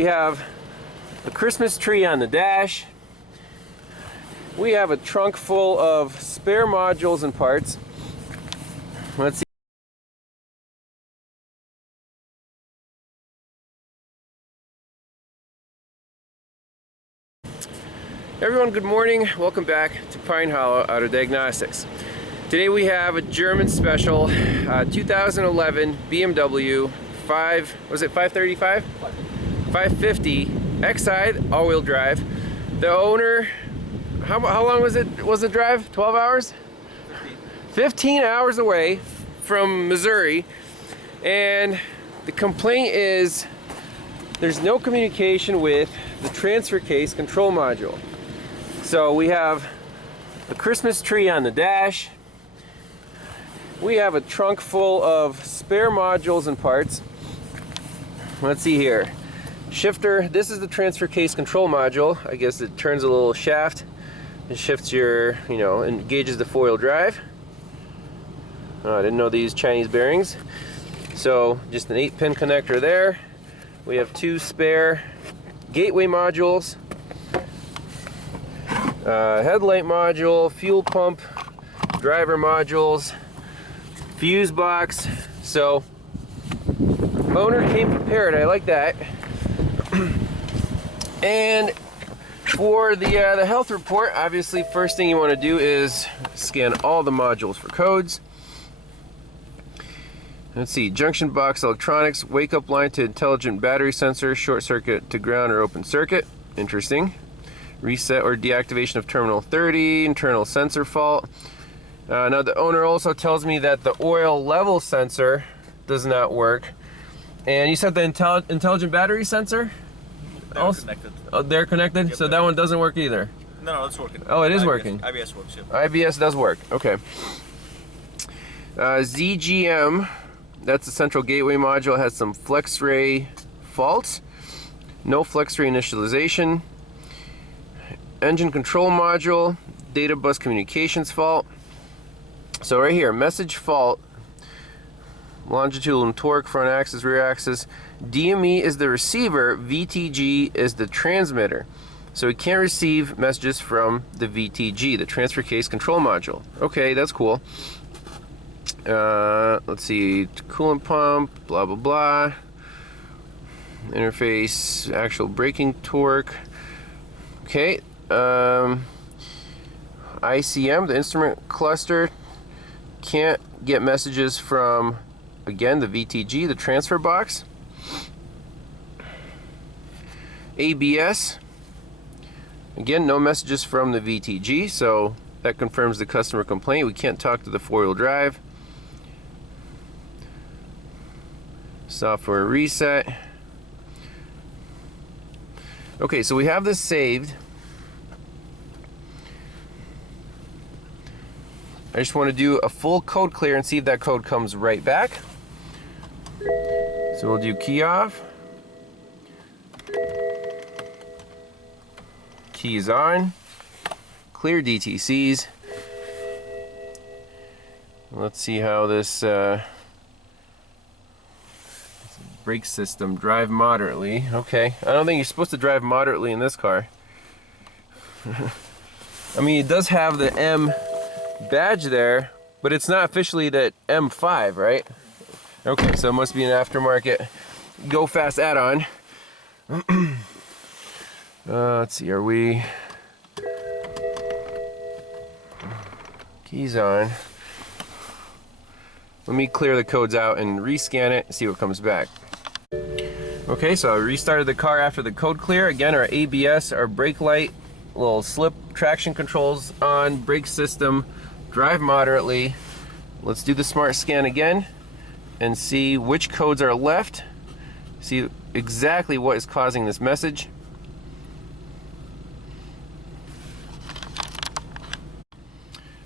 We have a Christmas tree on the dash. We have a trunk full of spare modules and parts. Let's see. Everyone, good morning. Welcome back to Pine Hollow Auto Diagnostics. Today we have a German special 2011 BMW 535? 550 Xi all-wheel drive. The owner, how long was the drive? 12 hours? 15 hours away from Missouri, and the complaint is there's no communication with the transfer case control module. So we have a Christmas tree on the dash. We have a trunk full of spare modules and parts. Let's see here. Shifter, this is the transfer case control module. I guess it turns a little shaft and shifts your, engages the four-wheel drive. Oh, I didn't know they use Chinese bearings. So just an 8-pin connector there. We have two spare gateway modules, headlight module, fuel pump, driver modules, fuse box. So owner came prepared. I like that. And for the health report, obviously first thing you want to do is scan all the modules for codes. Let's see, junction box electronics, wake up line to intelligent battery sensor, short circuit to ground or open circuit. Interesting. Reset or deactivation of terminal 30, internal sensor fault. Now the owner also tells me that the oil level sensor does not work. And you said the intelligent battery sensor? They're connected. Oh, they're connected? Yep, so that one doesn't work either? No, it's working. Oh, it is working? IBS works, yeah. IBS does work, okay. ZGM, that's the central gateway module, has some flex ray faults. No flex ray initialization. Engine control module, data bus communications fault. So right here, message fault. Longitudinal and torque, front axis, rear axis. DME is the receiver, VTG is the transmitter. So we can't receive messages from the VTG, the transfer case control module. Okay, that's cool. Let's see, coolant pump, blah, blah, blah. Interface, actual braking torque. Okay, ICM, the instrument cluster, can't get messages from, again, the VTG, the transfer box. ABS, again, no messages from the VTG, so that confirms the customer complaint. We can't talk to the four-wheel drive. Software reset. Okay, so we have this saved. I just want to do a full code clear and see if that code comes right back. So we'll do key off. Keys on. Clear DTCs. Let's see how this brake system, drive moderately. Okay, I don't think you're supposed to drive moderately in this car. I mean, it does have the M badge there, but it's not officially that M5, right? Okay, so it must be an aftermarket Go Fast add-on. Let's see, are we keys on? Let me clear the codes out and rescan it, see what comes back. Okay, so I restarted the car after the code clear. Again, our ABS, our brake light, little slip traction controls on, brake system, drive moderately. Let's do the smart scan again and see which codes are left. See exactly what is causing this message.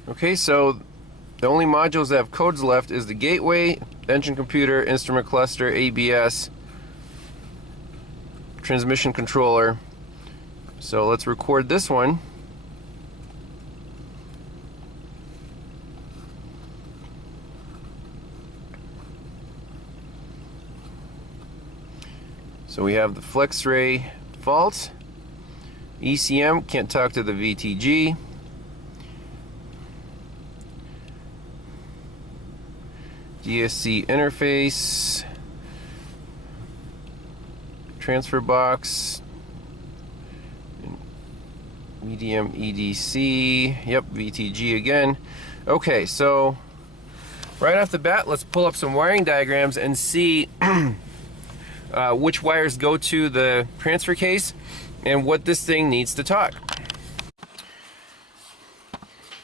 Okay, so the only modules that have codes left is the gateway, engine computer, instrument cluster, ABS, transmission controller. So let's record this one. So we have the flex ray fault. ECM, can't talk to the VTG. DSC interface. Transfer box. Medium EDC. Yep, VTG again. Okay, so right off the bat, let's pull up some wiring diagrams and see which wires go to the transfer case and what this thing needs to talk.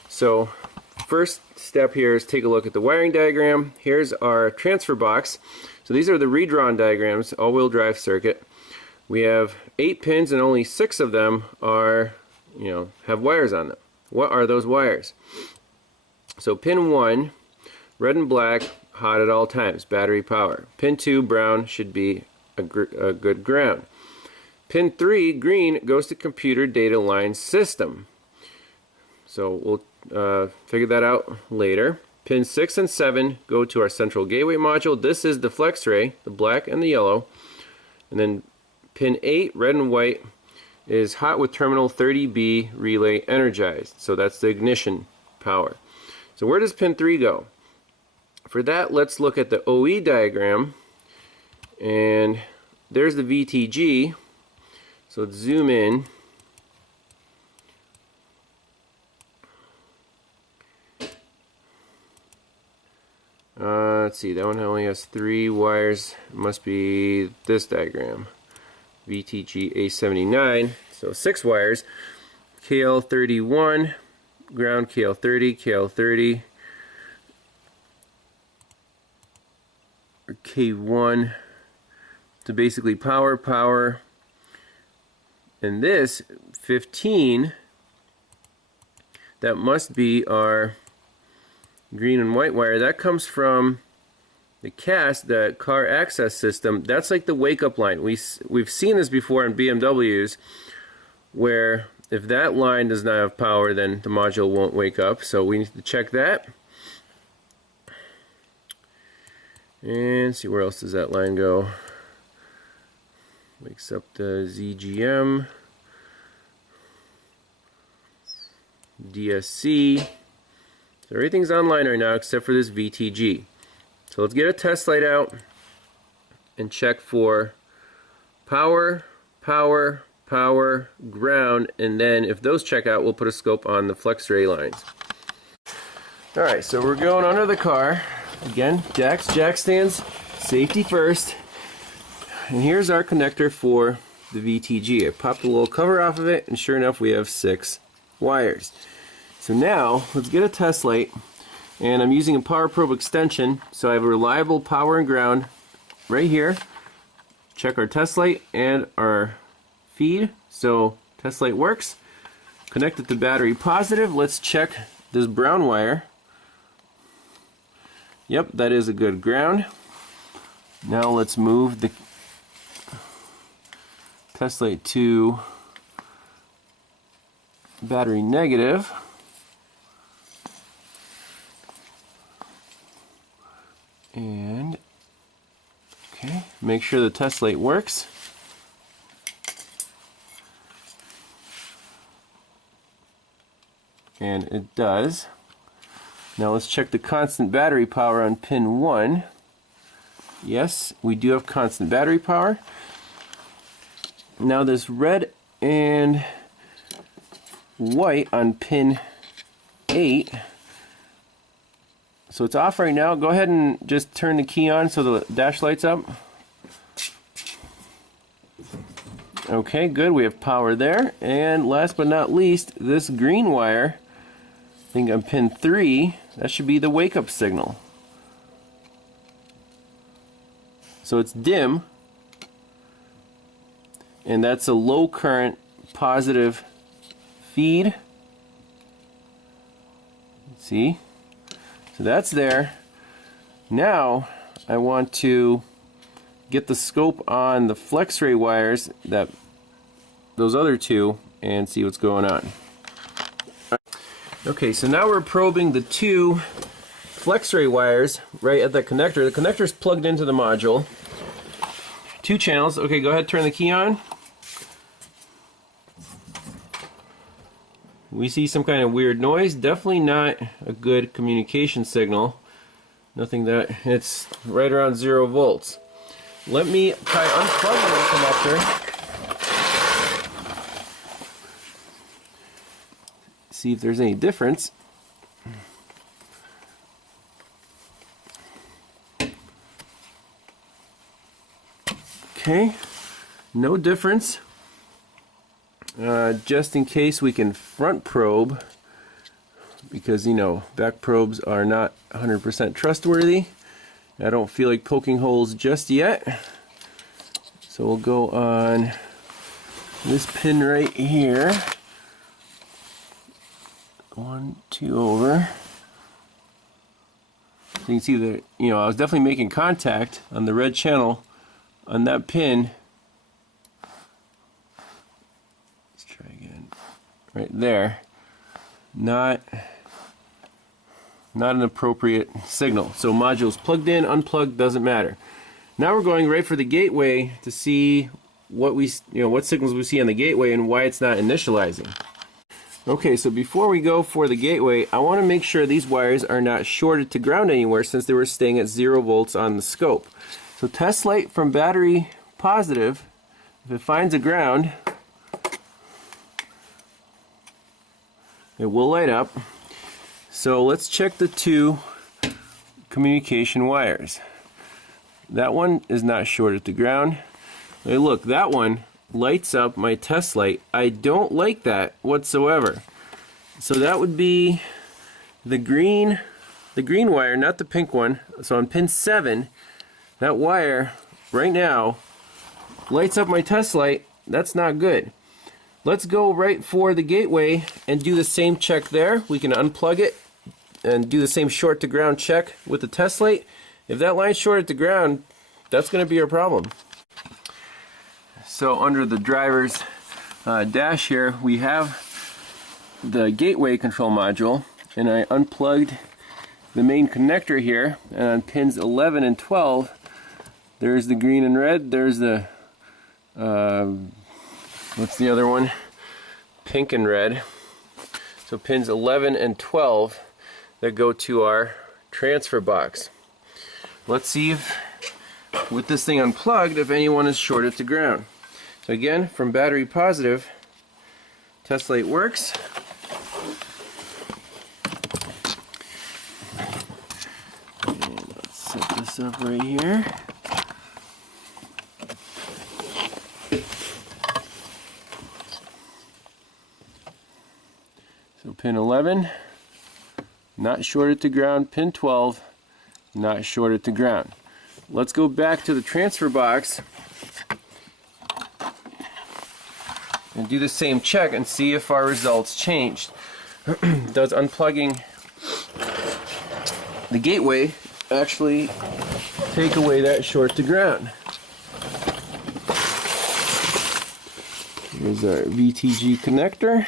So first step here is take a look at the wiring diagram. Here's our transfer box. So these are the redrawn diagrams, all-wheel drive circuit. We have 8 pins and only 6 of them are, have wires on them. What are those wires? So pin 1, red and black, hot at all times, battery power. Pin 2, brown, should be a good ground. Pin 3, green, goes to computer data line system. So we'll figure that out later. Pin 6 and 7 go to our central gateway module. This is the flex ray, the black and the yellow. And then pin 8, red and white, is hot with terminal 30B relay energized. So that's the ignition power. So where does pin 3 go? For that, let's look at the OE diagram. And there's the VTG. So let's zoom in. Let's see, that one only has 3 wires. It must be this diagram. VTG A79. So 6 wires. KL31, ground KL30, KL30, or K1. So basically power, and this 15, that must be our green and white wire. That comes from the CAS, the car access system. That's like the wake-up line. We've seen this before in BMWs, where if that line does not have power, then the module won't wake up. So we need to check that. And see, where else does that line go? Wakes up the ZGM, DSC. So everything's online right now except for this VTG. So let's get a test light out and check for power, ground, and then if those check out, we'll put a scope on the flex ray lines. Alright, so we're going under the car. Again, jack stands, safety first. And here's our connector for the VTG. I popped a little cover off of it, and sure enough, we have 6 wires. So now, let's get a test light, and I'm using a power probe extension, so I have a reliable power and ground right here. Check our test light and our feed. So test light works. Connected to battery positive. Let's check this brown wire. Yep, that is a good ground. Now let's move the test light to battery negative. And okay, make sure the test light works. And it does. Now let's check the constant battery power on pin 1. Yes, we do have constant battery power. Now this red and white on pin 8. So it's off right now. Go ahead and just turn the key on so the dash light's up. Okay, good. We have power there. And last but not least, this green wire, I think on pin 3, that should be the wake-up signal. So it's dim, and that's a low current positive feed. See? So that's there. Now I want to get the scope on the flex ray wires, those other 2, and see what's going on. Okay, so now we're probing the 2 flex ray wires right at the connector. The connector is plugged into the module. 2 channels. Okay, go ahead, turn the key on. We see some kind of weird noise. Definitely not a good communication signal. Nothing that, it's right around 0 volts. Let me try unplugging the connector. See if there's any difference. Okay, no difference. Just in case, we can front probe, because you know back probes are not 100% trustworthy. I don't feel like poking holes just yet, so we'll go on this pin right here. 1, 2 over. So you can see that, you know, I was definitely making contact on the red channel on that pin. Let's try again. Right there. Not an appropriate signal. So modules plugged in, unplugged, doesn't matter. Now we're going right for the gateway to see what what signals we see on the gateway and why it's not initializing. Okay, so before we go for the gateway, I want to make sure these wires are not shorted to ground anywhere, since they were staying at 0 volts on the scope. So test light from battery positive. If it finds a ground, it will light up. So let's check the 2 communication wires. That one is not shorted to ground. Hey, look, that one lights up my test light. I don't like that whatsoever. So that would be the green wire, not the pink one. So on pin 7, that wire right now lights up my test light. That's not good. Let's go right for the gateway and do the same check there. We can unplug it and do the same short to ground check with the test light. If that line's shorted to ground, that's going to be our problem. So under the driver's dash here, we have the gateway control module, and I unplugged the main connector here, and on pins 11 and 12, there's the green and red, there's the, what's the other one? Pink and red. So pins 11 and 12 that go to our transfer box. Let's see if, with this thing unplugged, if anyone is shorted to ground. So again, from battery positive, test light works. And let's set this up right here. So pin 11, not shorted to ground. Pin 12, not shorted to ground. Let's go back to the transfer box and do the same check and see if our results changed. Does unplugging the gateway actually take away that short to ground? Here's our VTG connector.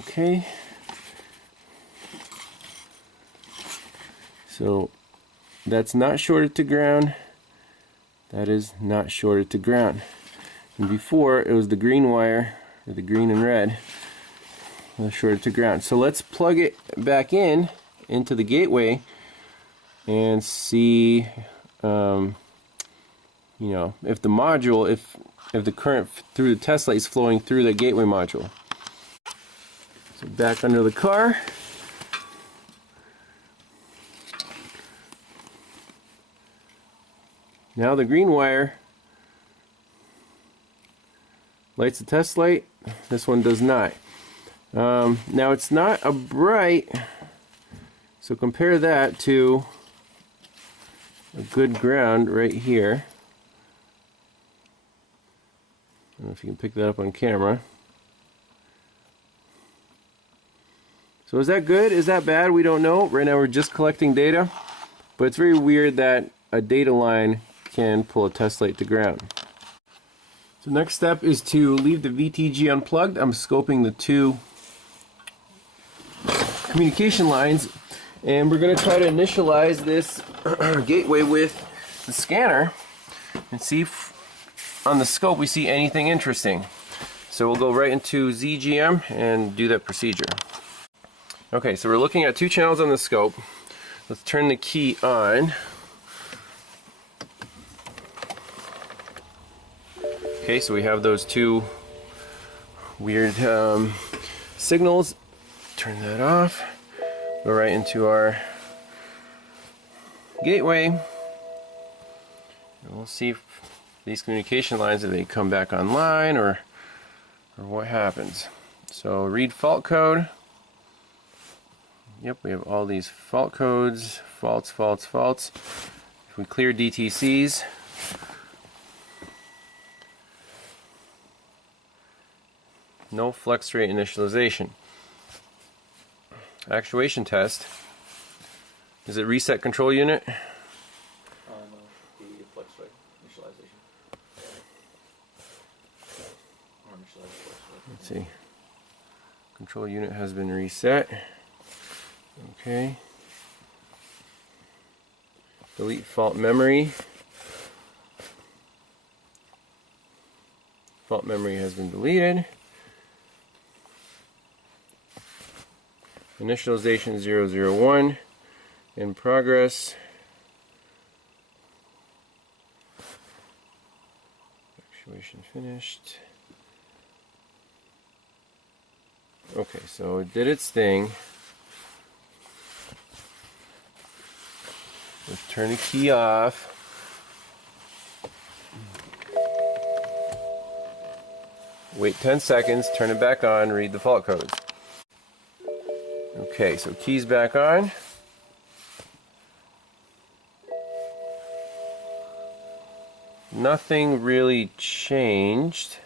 Okay. So that's not shorted to ground. That is not shorted to ground. And before, it was the green wire, or the green and red, was shorted to ground. So let's plug it back in into the gateway and see, you know, if the module, if the current through the test light is flowing through the gateway module. So back under the car. Now the green wire lights the test light. This one does not. Now it's not a bright, so compare that to a good ground right here. I don't know if you can pick that up on camera. So is that good? Is that bad? We don't know. Right now we're just collecting data, but it's very weird that a data line can pull a test light to ground. So next step is to leave the VTG unplugged. I'm scoping the 2 communication lines, And we're going to try to initialize this gateway with the scanner and see if on the scope we see anything interesting. So we'll go right into ZGM and do that procedure. Okay, so we're looking at 2 channels on the scope. Let's turn the key on. Okay, so we have those 2 weird signals. Turn that off. Go right into our gateway. And we'll see if these communication lines, if they come back online or what happens. So read fault code. Yep, we have all these fault codes, faults. If we clear DTCs, no flex rate initialization. Actuation test. Is it reset control unit? No, the flex rate initialization. Or initialize flex rate. Let's see. Control unit has been reset. Okay. Delete fault memory. Fault memory has been deleted. Initialization 001 in progress. Actuation finished. Okay, so it did its thing. Let's turn the key off. Wait 10 seconds, turn it back on, read the fault codes. Okay, so keys back on. Nothing really changed.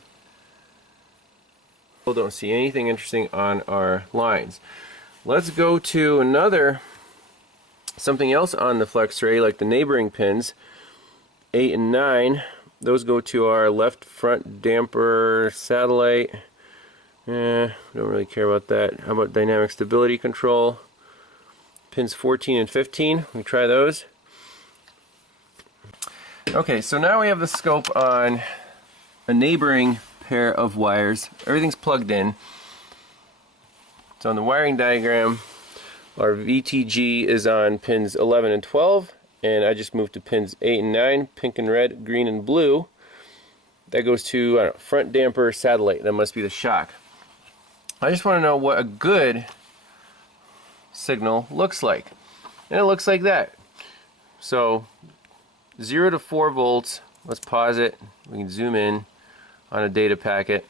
Still don't see anything interesting on our lines. Let's go to something else on the flex ray, like the neighboring pins, 8 and 9. Those go to our left front damper satellite. Don't really care about that. How about dynamic stability control? Pins 14 and 15. We try those. Okay, so now we have the scope on a neighboring pair of wires. Everything's plugged in. So on the wiring diagram, our VTG is on pins 11 and 12, and I just moved to pins 8 and 9, pink and red, green and blue. That goes to, I don't know, front damper satellite. That must be the shock. I just want to know what a good signal looks like. And it looks like that. So 0 to 4 volts. Let's pause it. We can zoom in on a data packet.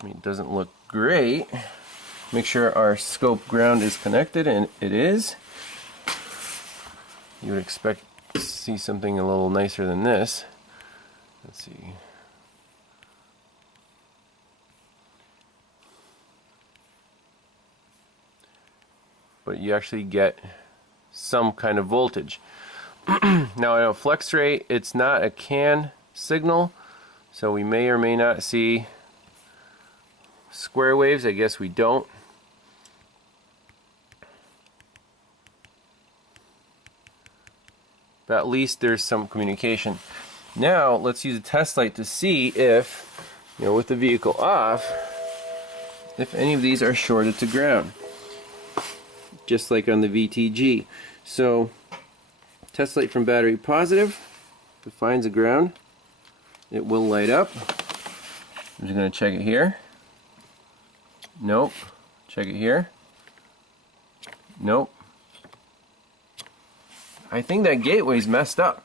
I mean, it doesn't look great. Make sure our scope ground is connected, and it is. You would expect to see something a little nicer than this. Let's see. But you actually get some kind of voltage. Now, I know flex rate, it's not a CAN signal, so we may or may not see square waves. I guess we don't. But at least there's some communication. Now let's use a test light to see if, with the vehicle off, if any of these are shorted to ground, just like on the VTG. So test light from battery positive, if it finds a ground, it will light up. I'm just going to check it here. Nope. Check it here. Nope. I think that gateway's messed up.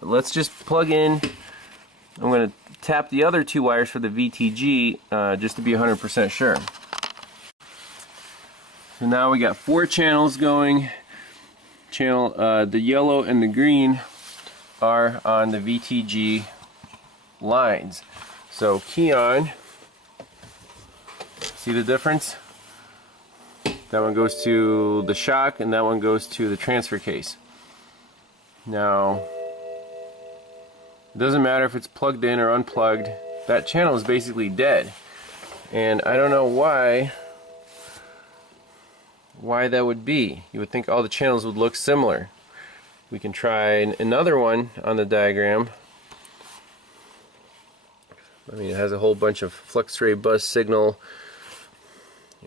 Let's just plug in. I'm going to tap the other 2 wires for the VTG just to be 100% sure. So now we got 4 channels going. The yellow and the green are on the VTG lines. So key on. See the difference? That one goes to the shock and that one goes to the transfer case. Now It doesn't matter if it's plugged in or unplugged. That channel is basically dead. And I don't know why that would be. You would think all the channels would look similar. We can try another one on the diagram. I mean, it has a whole bunch of flux ray bus signal,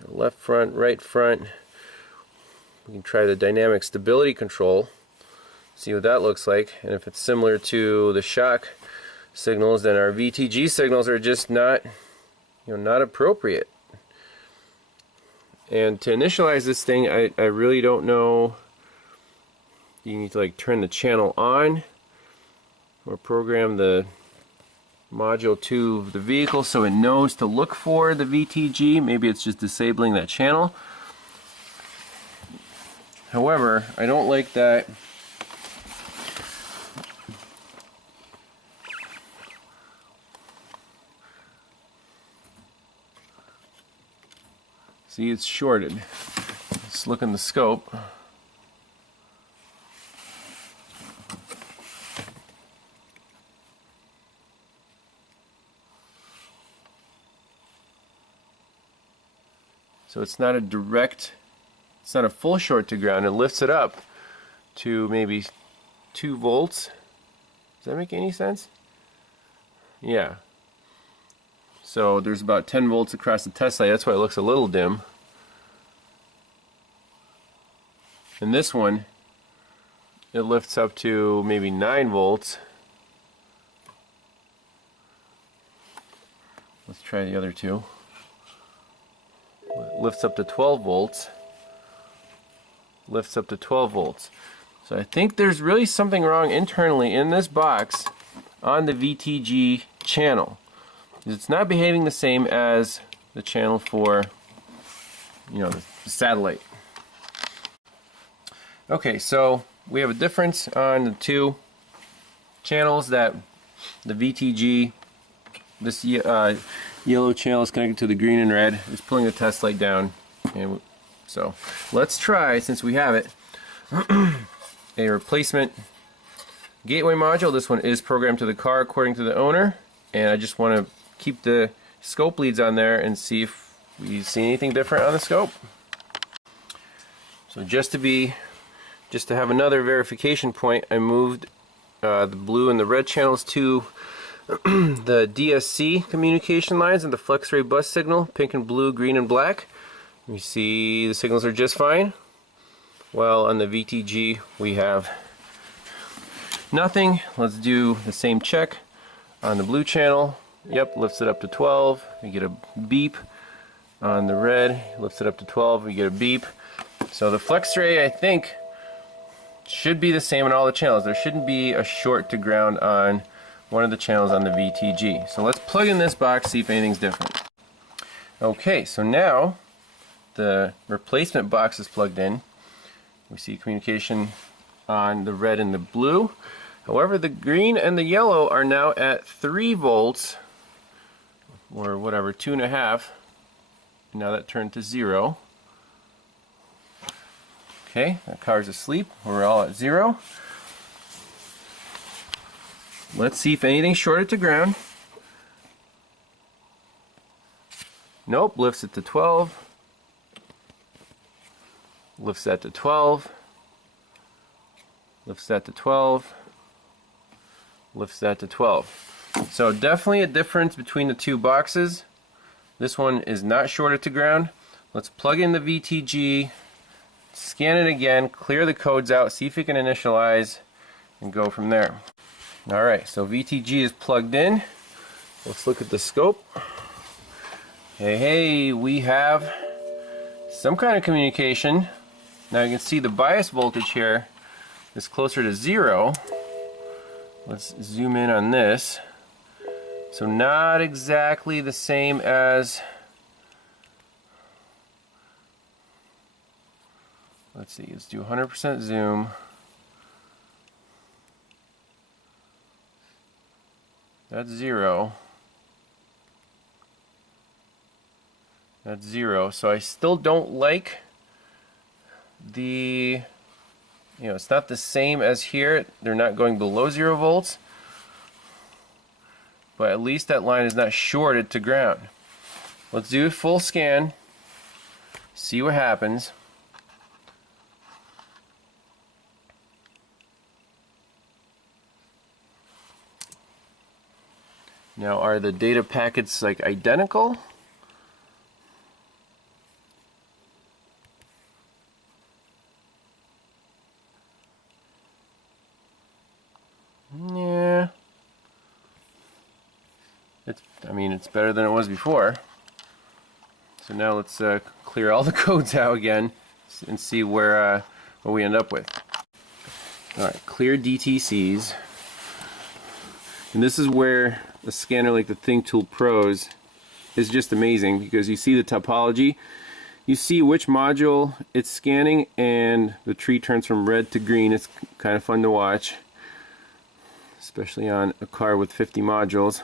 left front, right front. We can try the dynamic stability control, see what that looks like, and if it's similar to the shock signals, then our VTG signals are just not, not appropriate. And to initialize this thing, I really don't know. You need to like turn the channel on or program the module to the vehicle so it knows to look for the VTG. Maybe it's just disabling that channel. However, I don't like that see, it's shorted. Let's look in the scope. So it's not a direct, it's not a full short to ground. It lifts it up to maybe 2 volts. Does that make any sense? Yeah. So there's about 10 volts across the test light. That's why it looks a little dim. And this one, it lifts up to maybe 9 volts. Let's try the other two. Lifts up to 12 volts. Lifts up to 12 volts. So I think there's really something wrong internally in this box on the VTG channel. It's not behaving the same as the channel for, the satellite. Okay, so we have a difference on the two channels. That the VTG, this yellow channel is connected to the green and red. It's pulling the test light down. And so let's try, since we have it, a replacement gateway module. This one is programmed to the car according to the owner, and I just want to keep the scope leads on there and see if we see anything different on the scope. So just to have another verification point, I moved the blue and the red channels to the DSC communication lines and the flex ray bus signal, pink and blue, green and black. You see the signals are just fine. Well, on the VTG we have nothing. Let's do the same check on the blue channel. Yep, lifts it up to 12. We get a beep. On the red, lifts it up to 12. We get a beep. So the flex ray, I think, should be the same on all the channels. There shouldn't be a short to ground on one of the channels on the VTG. So let's plug in this box, see if anything's different. Okay, so now the replacement box is plugged in. We see communication on the red and the blue. However, the green and the yellow are now at 3 volts, or whatever, 2.5. Now that turned to 0. Okay, that car's asleep. We're all at 0. Let's see if anything's shorted to ground. Nope, lifts it to 12. Lifts that to 12. Lifts that to 12. Lifts that to 12. So definitely a difference between the two boxes. This one is not shorted to ground. Let's plug in the VTG, scan it again, clear the codes out, see if we can initialize, and go from there. Alright, so VTG is plugged in. Let's look at the scope. Hey, we have some kind of communication. Now you can see the bias voltage here is closer to 0. Let's zoom in on this. So not exactly the same as, let's see, let's do 100% zoom. That's 0. That's 0. So I still don't like the, it's not the same as here. They're not going below 0 volts. but at least that line is not shorted to ground. Let's do a full scan, see what happens. Now, are the data packets like identical? Yeah. It's better than it was before. So now let's clear all the codes out again and see where what we end up with. All right, clear DTCs. And this is where a scanner like the ThinkTool Pros is just amazing, because you see the topology, you see which module it's scanning, and the tree turns from red to green. It's kind of fun to watch, especially on a car with 50 modules.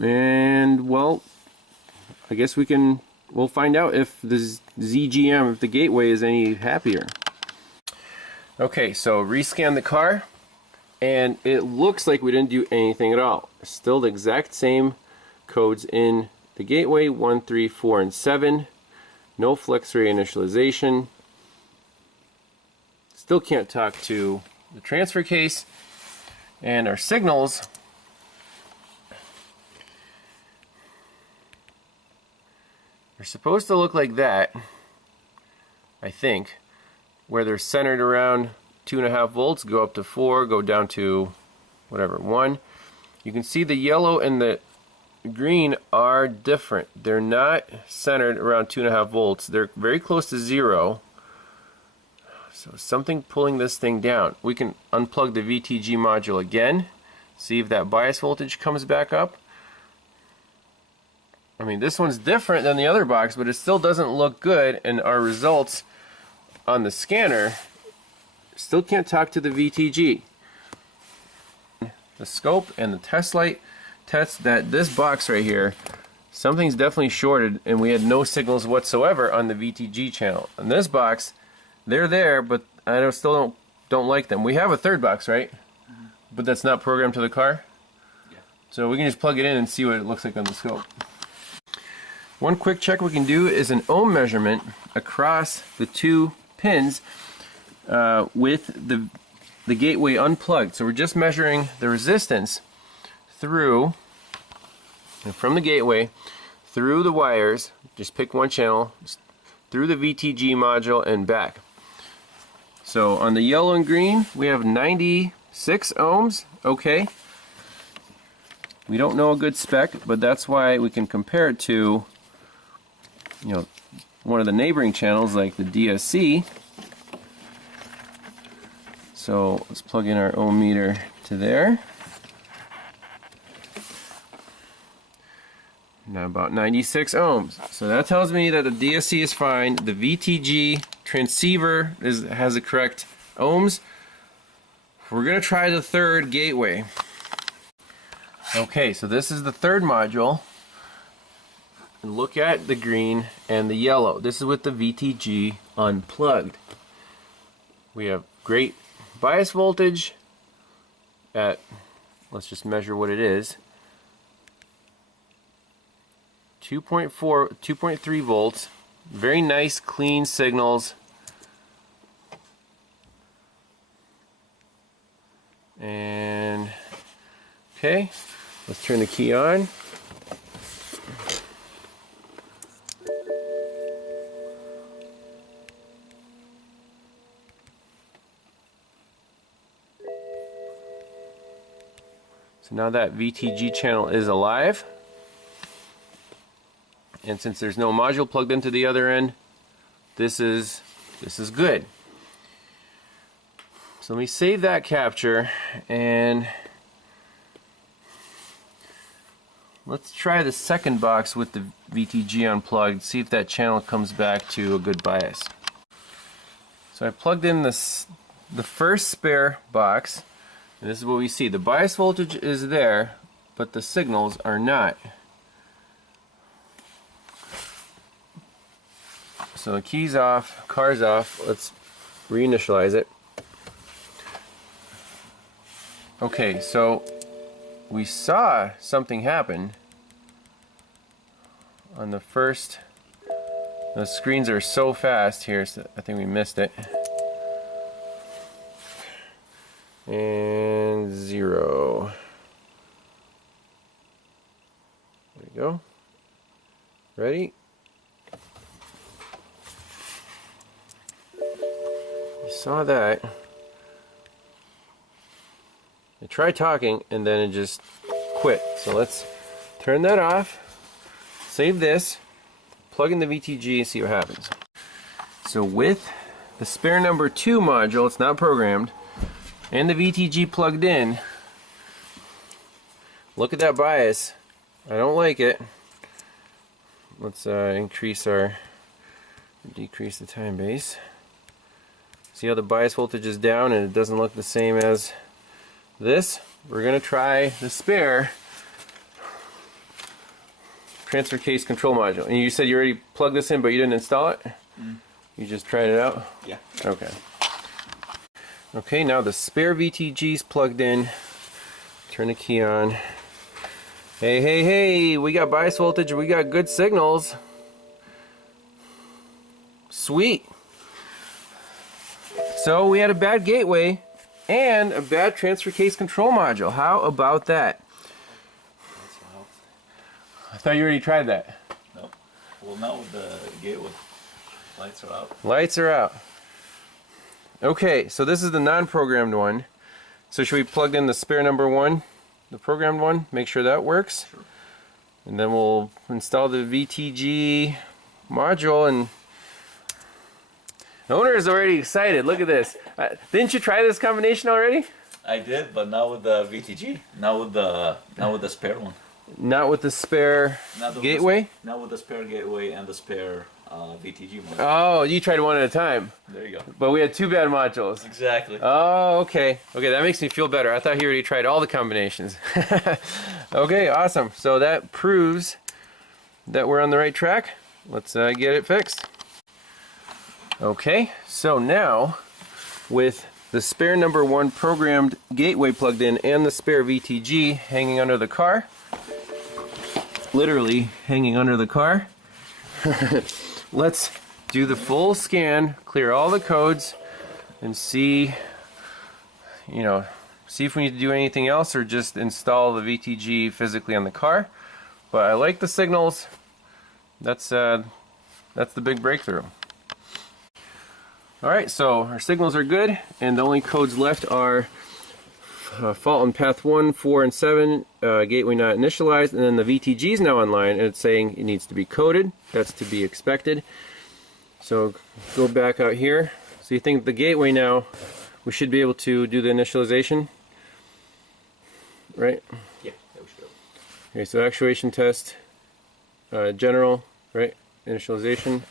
And well, I guess we'll find out if the ZGM, if the gateway is any happier. Okay, so rescan the car, and it looks like we didn't do anything at all. Still the exact same codes in the gateway, 1, 3, 4, and 7. No FlexRay initialization. Still can't talk to the transfer case, and our signals are supposed to look like that, I think, where they're centered around 2.5 volts, go up to 4, go down to whatever, 1. You can see the yellow and the green are different. They're not centered around 2.5 volts. They're very close to 0. So something pulling this thing down. We can unplug the VTG module again, see if that bias voltage comes back up. I mean, this one's different than the other box, but it still doesn't look good, and our results on the scanner still can't talk to the VTG. The scope and the test light test that this box right here, something's definitely shorted, and we had no signals whatsoever on the VTG channel. On this box, they're there, but I still don't like them. We have a third box, right? Mm-hmm. But that's not programmed to the car? Yeah. So we can just plug it in and see what it looks like on the scope. One quick check we can do is an ohm measurement across the 2 pins with the gateway unplugged. So we're just measuring the resistance through, from the gateway, through the wires, just pick one channel, through the VTG module and back. So on the yellow and green, we have 96 ohms, okay. We don't know a good spec, but that's why we can compare it to, you know, one of the neighboring channels like the DSC. So let's plug in our ohm meter to there. Now about 96 ohms. So that tells me that the DSC is fine. The VTG transceiver has the correct ohms. We're going to try the third gateway. Okay, so this is the third module. And look at the green and the yellow. This is with the VTG unplugged. We have great bias voltage at, let's just measure what it is, 2.3 volts. Very nice clean signals. And okay, let's turn the key on. So now that VTG channel is alive, and since there's no module plugged into the other end, this is good. So let me save that capture, and let's try the second box with the VTG unplugged, see if that channel comes back to a good bias. So I plugged in the first spare box, and this is what we see. The bias voltage is there, but the signals are not. So the key's off, car's off. Let's reinitialize it. Okay, so we saw something happen on the first. The screens are so fast here, so I think we missed it. And 0. There we go. Ready? You saw that. I tried talking and then it just quit. So let's turn that off, save this, plug in the VTG and see what happens. So with the spare number 2 module, it's not programmed, and the VTG plugged in, look at that bias. I don't like it. Let's decrease the time base. See how the bias voltage is down and it doesn't look the same as this? We're going to try the spare transfer case control module. And you said you already plugged this in but you didn't install it? You just tried it out? Yeah. Okay. Okay, now the spare VTG's plugged in. Turn the key on. Hey, hey, hey, we got bias voltage, we got good signals. Sweet. So we had a bad gateway and a bad transfer case control module. How about that? I thought you already tried that. No. Well, not with the gateway. Lights are out. Lights are out. Okay, so this is the non-programmed one. So should we plug in the spare number 1, the programmed one, make sure that works? Sure. And then we'll install the VTG module, and the owner is already excited. Look at this. Didn't you try this combination already? I did, but not with the VTG. Not with the spare one. Not with the spare gateway? Not with the spare gateway and the spare VTG module. Oh, you tried one at a time. There you go. But we had 2 bad modules. Exactly. Oh, okay. Okay, that makes me feel better. I thought he already tried all the combinations. Okay, awesome. So that proves that we're on the right track. Let's get it fixed. Okay, so now with the spare number 1 programmed gateway plugged in and the spare VTG hanging under the car, literally hanging under the car, let's do the scan, clear all the codes, and see, see if we need to do anything else or just install the VTG physically on the car. But I like the signals. That's the big breakthrough. Alright, so our signals are good, and the only codes left are fault on path 1, 4, and 7, gateway not initialized, and then the VTG is now online, and it's saying it needs to be coded. That's to be expected. So go back out here. So you think the gateway now, we should be able to do the initialization, right? Yeah, that we should go. Okay, so actuation test, general, right? Initialization.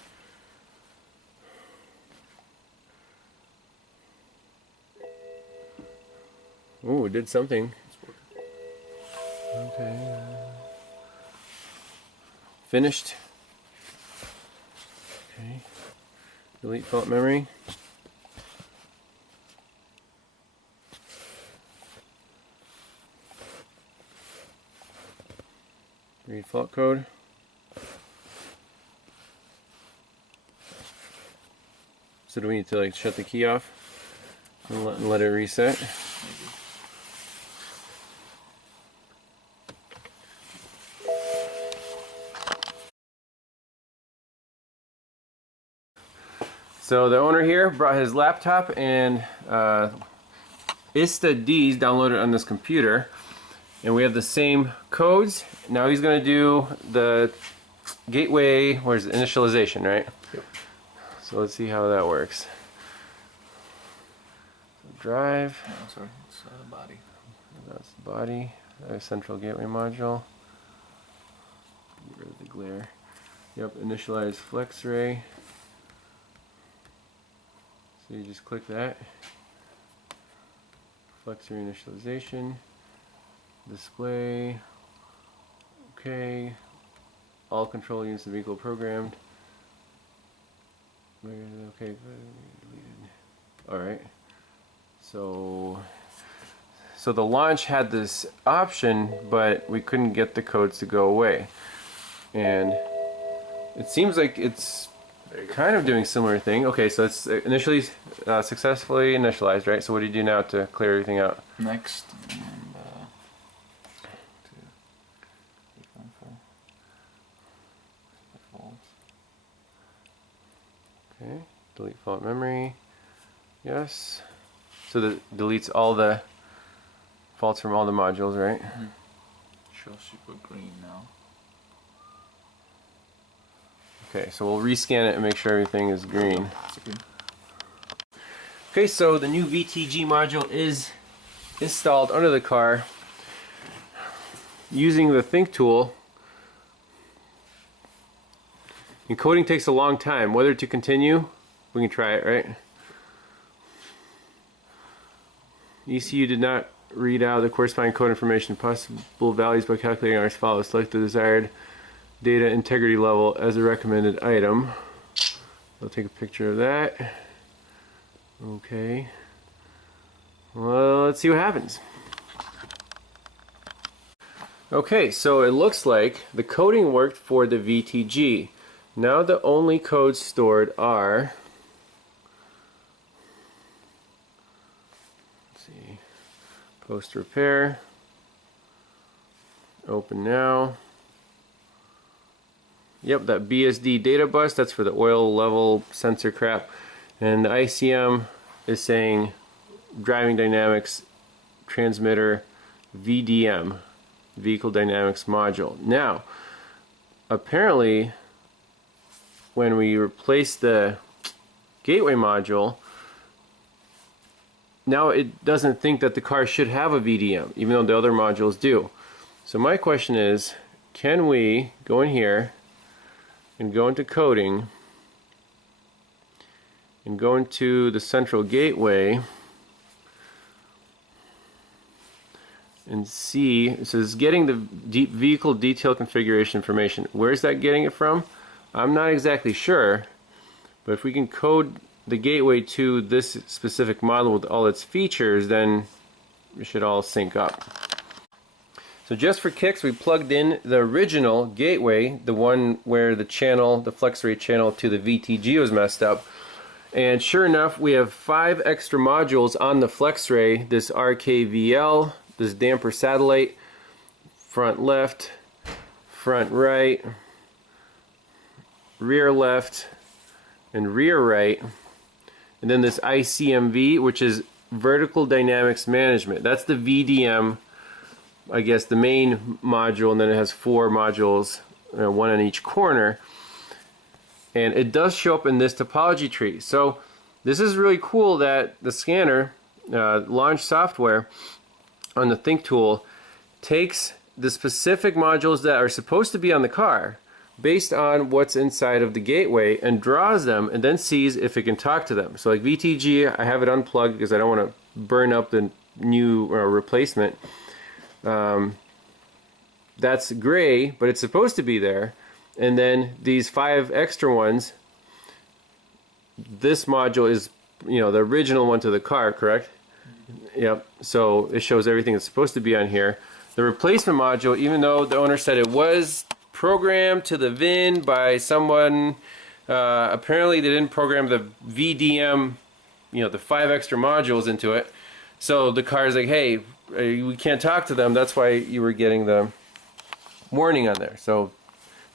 Oh, it did something. Okay. Finished. Okay. Delete fault memory. Read fault code. So do we need to shut the key off and let it reset? So the owner here brought his laptop and ISTA Ds downloaded on this computer, and we have the same codes. Now he's going to do the gateway, where's the initialization, right? Yep. So let's see how that works. So drive. No, sorry, it's body. That's the body. Central gateway module. Get rid of the glare. Yep, initialize flex ray. So you just click that. Flex ray initialization. Display. Okay. All control units of vehicle programmed. Okay. Alright. So So the launch had this option, but we couldn't get the codes to go away. And it seems like it's kind of doing a similar thing. Okay, so it's initially successfully initialized, right? So what do you do now to clear everything out? Next, and Okay, delete fault memory. Yes. So that deletes all the faults from all the modules, right? Mm-hmm. Shows super green now. Okay, so we'll rescan it and make sure everything is green. It's good. Okay, so the new VTG module is installed under the car using the Think tool. Encoding takes a long time. Whether to continue, we can try it, right? ECU did not read out the corresponding code information. Possible values by calculating are as follows. Select the desired data integrity level as a recommended item. I'll take a picture of that. Okay. Well, let's see what happens. Okay, so it looks like the coding worked for the VTG. Now the only codes stored are, let's see, post repair, open now. Yep, that BSD data bus, that's for the oil level sensor crap. And the ICM is saying driving dynamics transmitter VDM, vehicle dynamics module. Now, apparently, when we replace the gateway module, now it doesn't think that the car should have a VDM, even though the other modules do. So my question is, can we go in here and go into coding and go into the central gateway and see, it says getting the vehicle detail configuration information. Where's that getting it from? I'm not exactly sure, but if we can code the gateway to this specific model with all its features, then it should all sync up. So just for kicks, we plugged in the original gateway, the one where the channel, the flex rate channel to the VTG was messed up. And sure enough, we have 5 extra modules on the flex ray, this RKVL, this damper satellite, front left, front right, rear left, and rear right. And then this ICMV, which is vertical dynamics management. That's the VDM, I guess, the main module, and then it has 4 modules, one on each corner. And it does show up in this topology tree. So this is really cool that the scanner, launch software on the Think tool, takes the specific modules that are supposed to be on the car based on what's inside of the gateway and draws them and then sees if it can talk to them. So like VTG, I have it unplugged because I don't want to burn up the new replacement. That's gray, but it's supposed to be there. And then these 5 extra ones, this module is, you know, the original one to the car, correct? Yep, so it shows everything that's supposed to be on here. The replacement module, even though the owner said it was programmed to the VIN by someone, apparently they didn't program the VDM, you know, the 5 extra modules into it. So the car's like, hey, we can't talk to them, that's why you were getting the warning on there. So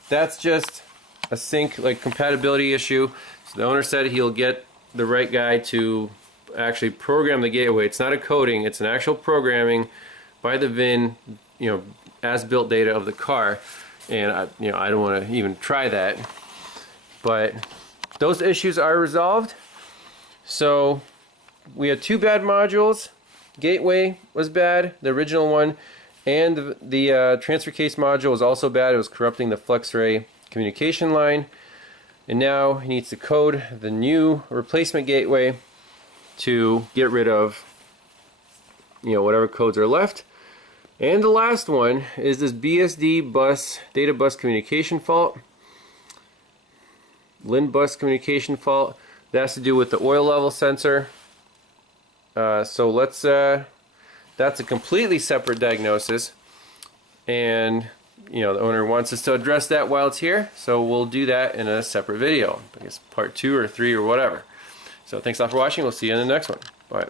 that's just a sync, like, compatibility issue. So the owner said he'll get the right guy to actually program the gateway. It's not a coding, it's an actual programming by the VIN, you know, as built data of the car. And I don't want to even try that. But those issues are resolved. So we had 2 bad modules. Gateway was bad, the original one, and the transfer case module was also bad. It was corrupting the FlexRay communication line. And now he needs to code the new replacement gateway to get rid of, you know, whatever codes are left. And the last one is this BSD bus, data bus communication fault. LIN bus communication fault. That has to do with the oil level sensor. So let's that's a completely separate diagnosis, and you know, the owner wants us to address that while it's here, so we'll do that in a separate video. I guess part 2 or 3 or whatever. So thanks a lot for watching. We'll see you in the next one. Bye.